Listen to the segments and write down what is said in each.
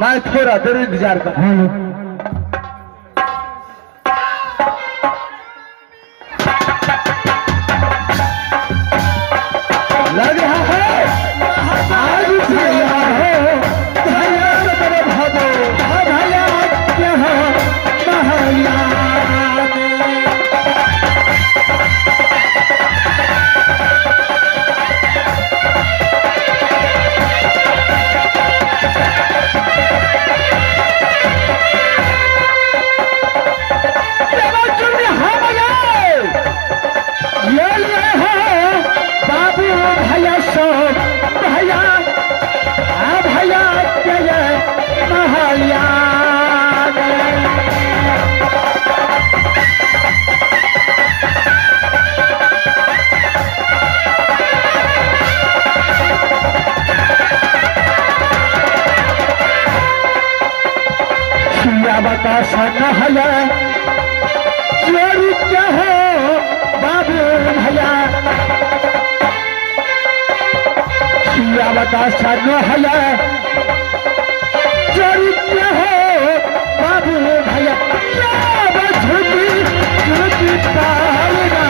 मैं थोड़ा देर इंतजार कर। लग रहा है आज से यहाँ हो भैया मेरे भागो भैया यहाँ महलिया बतासा नहया चोरी क्या हो बाबू भैया सिया बतासा नहया चोरी क्या हो बाबू भैया झुकी झुकी पालना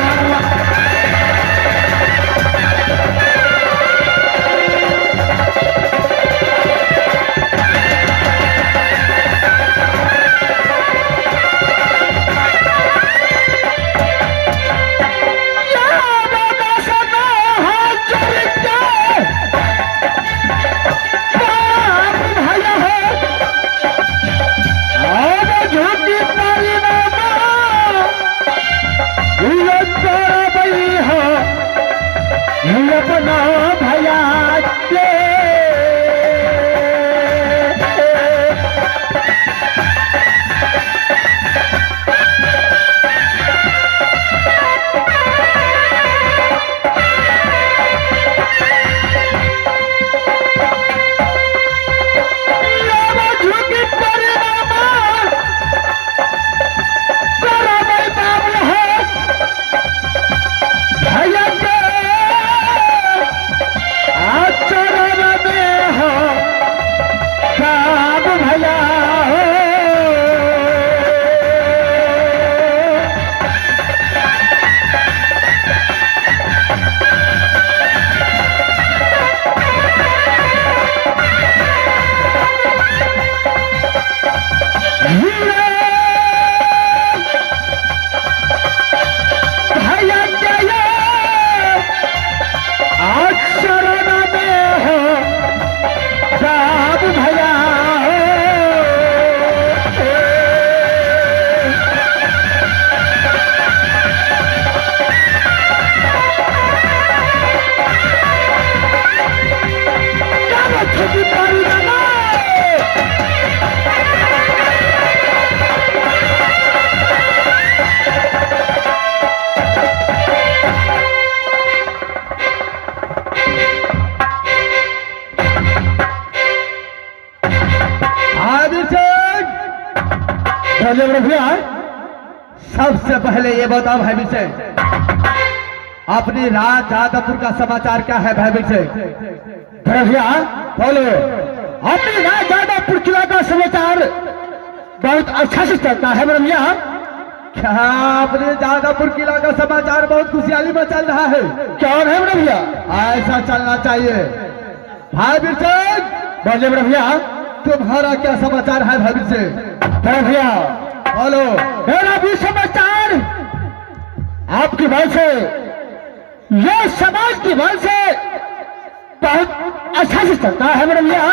सबसे पहले ये बताओ भाई विषय अपनी राज जादवपुर का समाचार क्या है भाई विषय भैया बोलो। अपनी राज जादवपुर किला का समाचार बहुत अच्छा से चलता है भैया। क्या अपने जादवपुर किला का समाचार बहुत खुशहाली में चल रहा है क्या है भैया? ऐसा चलना चाहिए भाई विषय। बोले भैया तुम्हारा क्या समाचार है भाई विषय? भैया बोलो। मेरा भी समाचार आपकी बल से ये समाज की बल से बहुत अच्छा से चलता है मेरे भैया।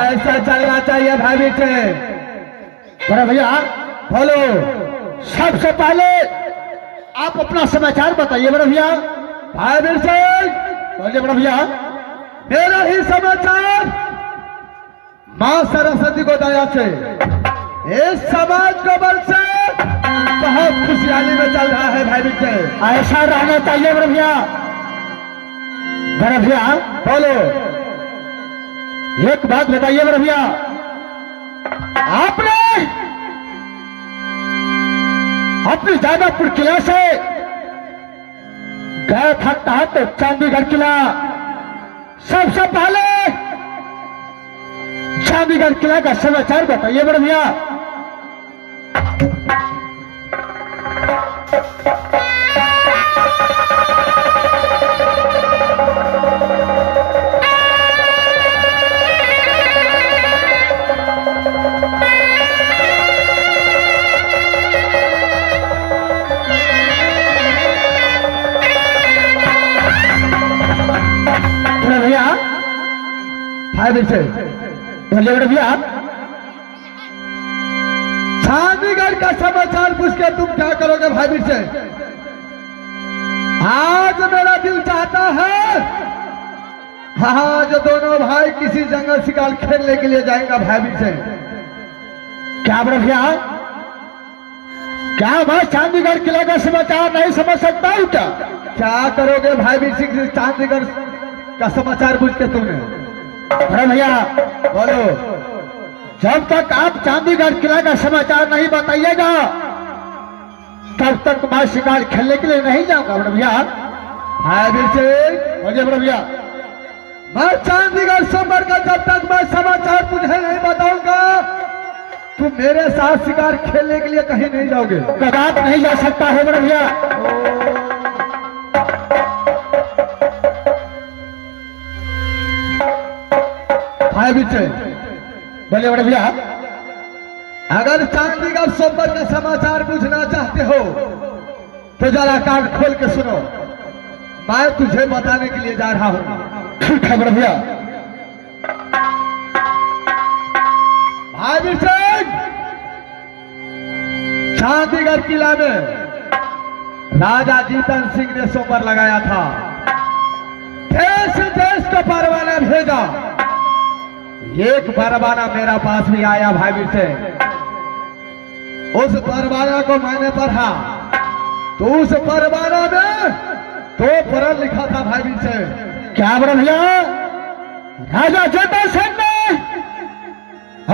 ऐसा चलना चाहिए भाई बेटे। बड़े भैया बोलो। सबसे पहले आप अपना समाचार बताइए बड़े भैया। भाई बेटे बोलिए बड़े भैया। मेरा ही समाचार मां सरस्वती को दया से इस समाज को बल से बहुत खुशहाली में चल रहा है भाई बेटे। ऐसा रहना चाहिए बड़े भैया। बड़े भैया बोलो। एक बात बताइए बड़े भैया। आपने अपने जादवपुर किला से गया था तो चंडीगढ़ किला सबसे पहले चांदीगढ़ किला का समाचार बताइए बड़े भैया। भैया फाइव से बोलिए बड़े भैया। चांदीगढ़ का समाचार पूछ के तुम क्या करोगे भाई बीर से? आज मेरा दिल चाहता है आज दोनों भाई किसी जंगल शिकार खेलने के लिए जाएंगे भाई बीर से। क्या बड़े भैया, क्या मैं चांदीगढ़ किला का समाचार नहीं समझ सकता हूँ क्या? क्या करोगे भाई बीर सिंह से चांदीगढ़ का समाचार पूछ के तुमने? अरे भैया बोलो। जब तक आप चांदीगढ़ किला का समाचार नहीं बताइएगा तब तक मैं शिकार खेलने के लिए नहीं जाऊंगा बड़े भैया। बोलिए बड़े भैया। मैं चांदीगढ़ सोमवार का जब तक मैं समाचार तुझे नहीं बताऊंगा तुम मेरे साथ शिकार खेलने के लिए कहीं नहीं जाओगे। कदाप नहीं जा सकता है बड़े भैया। बोले बड़े भैया। अगर चांदीगढ़ सोमवार का समाचार पूछना चाहते हो तो जरा कान खोल के सुनो, मैं तुझे बताने के लिए जा रहा हूं। ठीक है बड़े भैया। भाई सिंह, चांदीगढ़ किला में राजा जीतन सिंह ने सोमवार लगाया था। देश देश को परवाना भेजा। एक परवाना मेरा पास भी आया भाई बीर से। उस परवाना को मैंने पढ़ा तो उस परवाना में 2 प्रण लिखा था भाई बीर से। क्या बड़ा भैया? राजा जीतन सिंह ने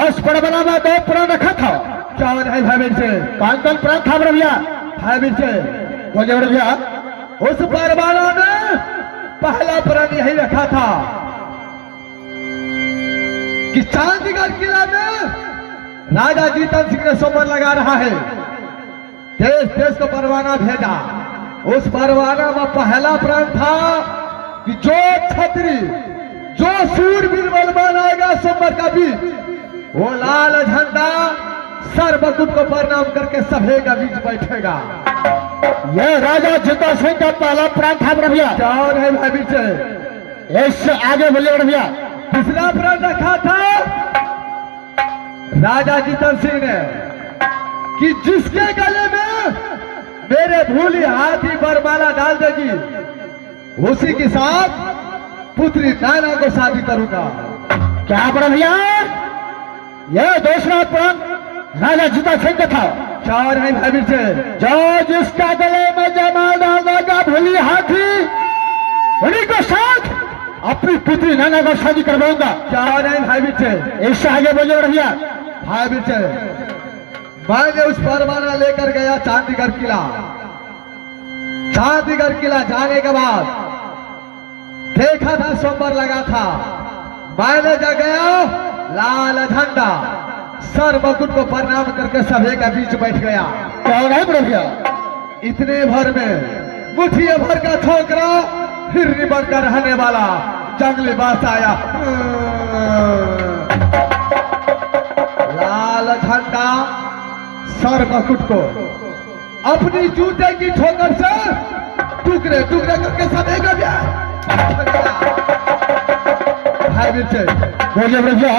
उस परवाना में 2 प्रण रखा था। क्या है भाई बीर से? कौन प्रण था बड़ा भैया? भाई बीर से बोलिए बड़ा भैया। उस परवाना में पहला प्रण यही रखा था कि चांदीगढ़ किला में राजा जीतन सिंह ने सोमवार लगा रहा है। देश देश को परवाना भेजा। उस परवाना में पहला प्रण था कि जो छतरी जो सूरवीर बलवान आएगा सोमवार का बीच वो लाल झंडा सर मुकुट को प्रणाम करके सभे का बीच बैठेगा। यह राजा जीतन सिंह का पहला प्रण था भैया। क्या है भाई बीच से? इससे आगे बोलिए भैया। दूसरा प्रण रखा था राजा जीतन सिंह ने कि जिसके गले में मेरे भूली हाथी बरमाला डाल देगी उसी के साथ पुत्री नैना को शादी करूंगा। क्या प्रण भैया? यह दूसरा प्रण राजा जीतन सिंह का था। चार है भाई से जो जिसका गले में जमा डाल देगा भूली हाथी उन्हीं को साथ अपनी पुत्री नैना को शादी करवाऊंगा। क्या नहीं भाई बीचे? इससे आगे बोलिए भैया। भाई बीचे, मैंने उस परवाना लेकर गया चांदीगढ़ किला। चांदीगढ़ किला जाने के बाद देखा था सोमवार लगा था। मैंने जा गया लाल झंडा सर मुकुट को प्रणाम करके सभे के बीच बैठ गया। क्या हो रहा है भैया? इतने भर में मुठिए भर का छोकरा हिरनी बनकर रहने वाला जंगली बास आया। लाल झंडा सर मुकुट को अपनी जूते की ठोकर से टुकड़े टुकड़े करके समेट गया। भाई बिरचे बोलिए भैया।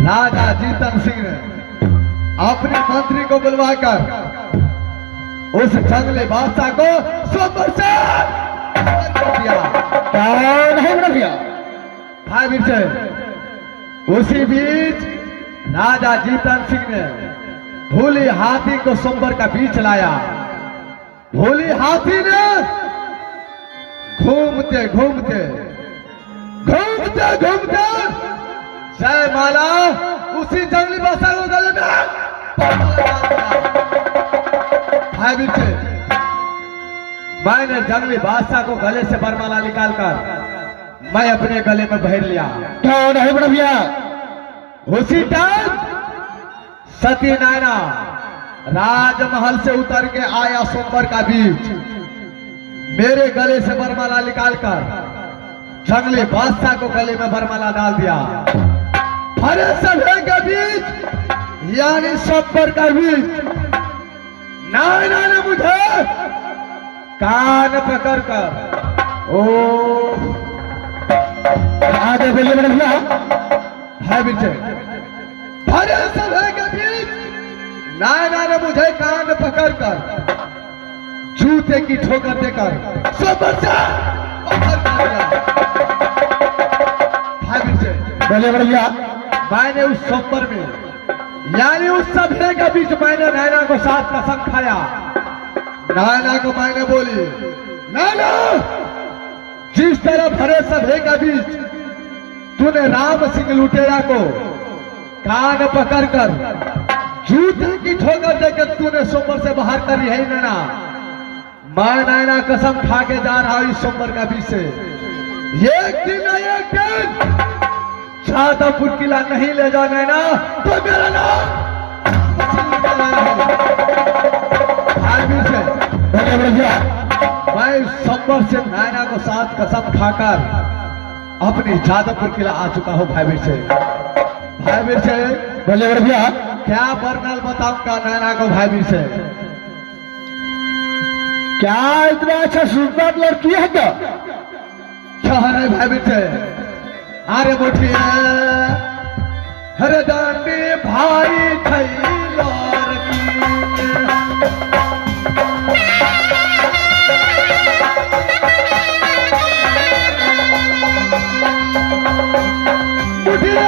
राजा जीतन सिंह ने अपने मंत्री को बुलवाकर उस जंगली बादशाह को सोमवार से दिया। भैया भाई बिरचे, उसी बीच राजा जीतन सिंह ने भूली हाथी को सोमवार का बीच लाया। भूली हाथी ने घूमते घूमते घूमते घूमते जयमाला उसी जंगली बादशाह को गले में भाई बिरचे, मैंने जंगली बादशाह को गले से बरमाला निकालकर मैं अपने गले में बहेर लिया। क्या नहीं बड़ा भैया? उसी टाइम सती नैना राजमहल से उतर के आया सोमवार का बीच मेरे गले से बरमाला निकालकर जंगली बादशाह को गले में बरमाला डाल दिया। हरे सभे के बीच यानी सोमवार का बीच नैना ने मुझे कान पकड़ कर ओ आगे बोलिए मैडम है विजय। हरे सभे के बीच नैना ने मुझे कान पकड़कर जूते की ठोकर देकर सोमवार से बाहर कर दिया। है विजय बोले बढ़िया। मैंने उस सोमवार में यानी उस सभे के बीच मैंने नैना को साथ कसम खाया। नैना को मैंने बोली नैना जिस तरह भरे सभे के बीच तूने राम सिंह लुटेरा को कान पकड़कर जूते की ठोकर देकर तूने सोमवार से बाहर करी है नैना, मैं नैना कसम खा के जा रहा हूं इस सोमवार का बीच से एक दिन जादवपुर किला नहीं ले जा नैना तो मेरा नाम मैं सोमवार से नैना को साथ कसम खाकर अपनी जादवपुर किला आ चुका हूं। भाई वीर से बोले भैया क्या वर्णन बताऊंगा नैना को भाई वीर से। क्या इतना अच्छा सुंदर लड़की है क्या? क्या है भाई वीर से? अरे मुठिया हरे दांडी भाई खैलार मुठिया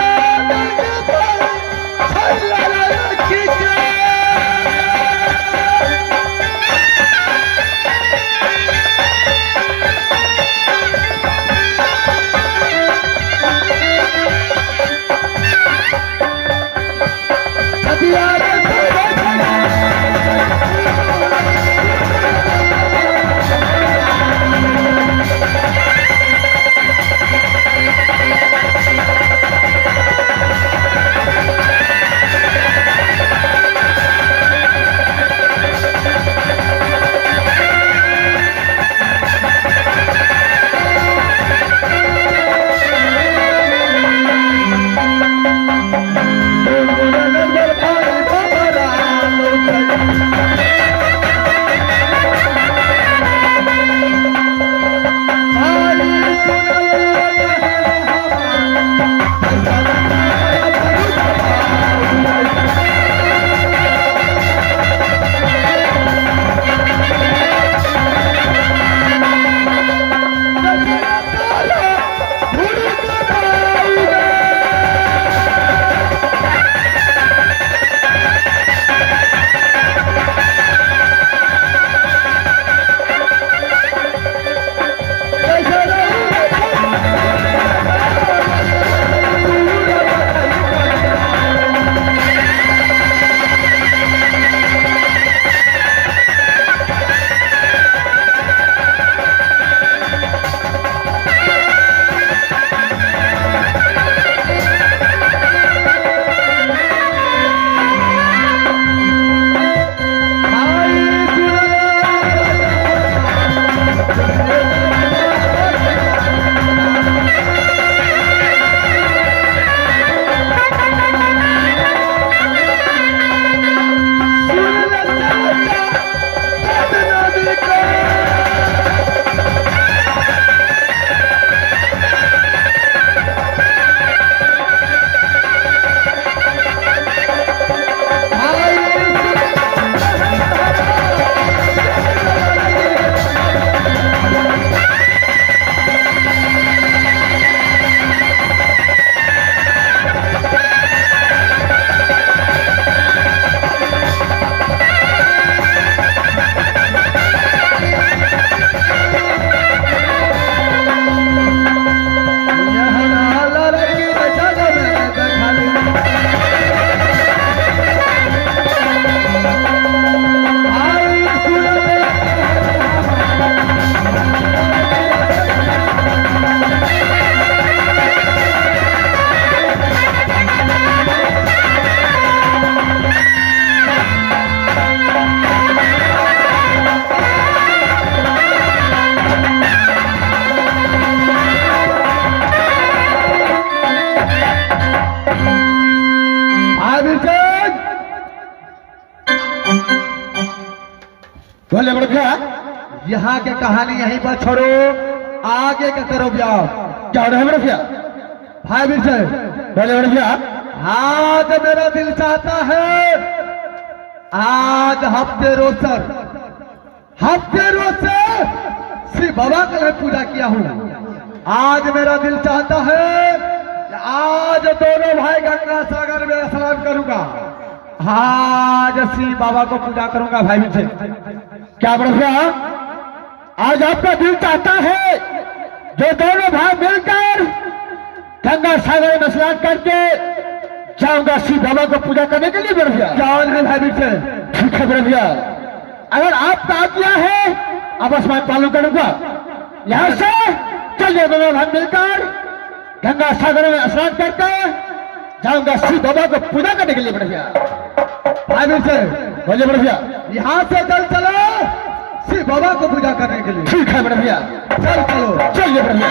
भाई विजय बोले बड़े भैया यहाँ की कहानी यहीं पर छोड़ो, आगे का करो ब्याह। क्या हो रहा है बड़े भैया? भाई विजय बोले बड़े भैया आज मेरा दिल चाहता है, आज हफ्ते रोज से श्री बाबा का मैं पूजा किया हूँ। आज मेरा दिल चाहता है कि आज दोनों भाई गंगा सागर में स्नान करूंगा, आज श्री बाबा को पूजा करूंगा। भाई मुझे क्या बोल रहा? आज आपका दिल चाहता है जो दोनों भाई मिलकर गंगा सागर में स्नान करके जाऊंगा श्री बाबा को पूजा करने के लिए। बोल भैया कौन है भाई मुझे? ठीक है बोल भैया, अगर आपका आज्ञा है अब मैं पालन करूंगा। यहाँ से चलिए दोनों भाई मिलकर गंगा सागर में स्नान करके जाऊंगा श्री बाबा को पूजा करने के लिए। बढ़िया भाई मिलकर बोलिए बढ़िया, यहाँ से चल चलो श्री बाबा को पूजा करने के लिए। ठीक है बढ़िया, चल चलो चलिए बढ़िया।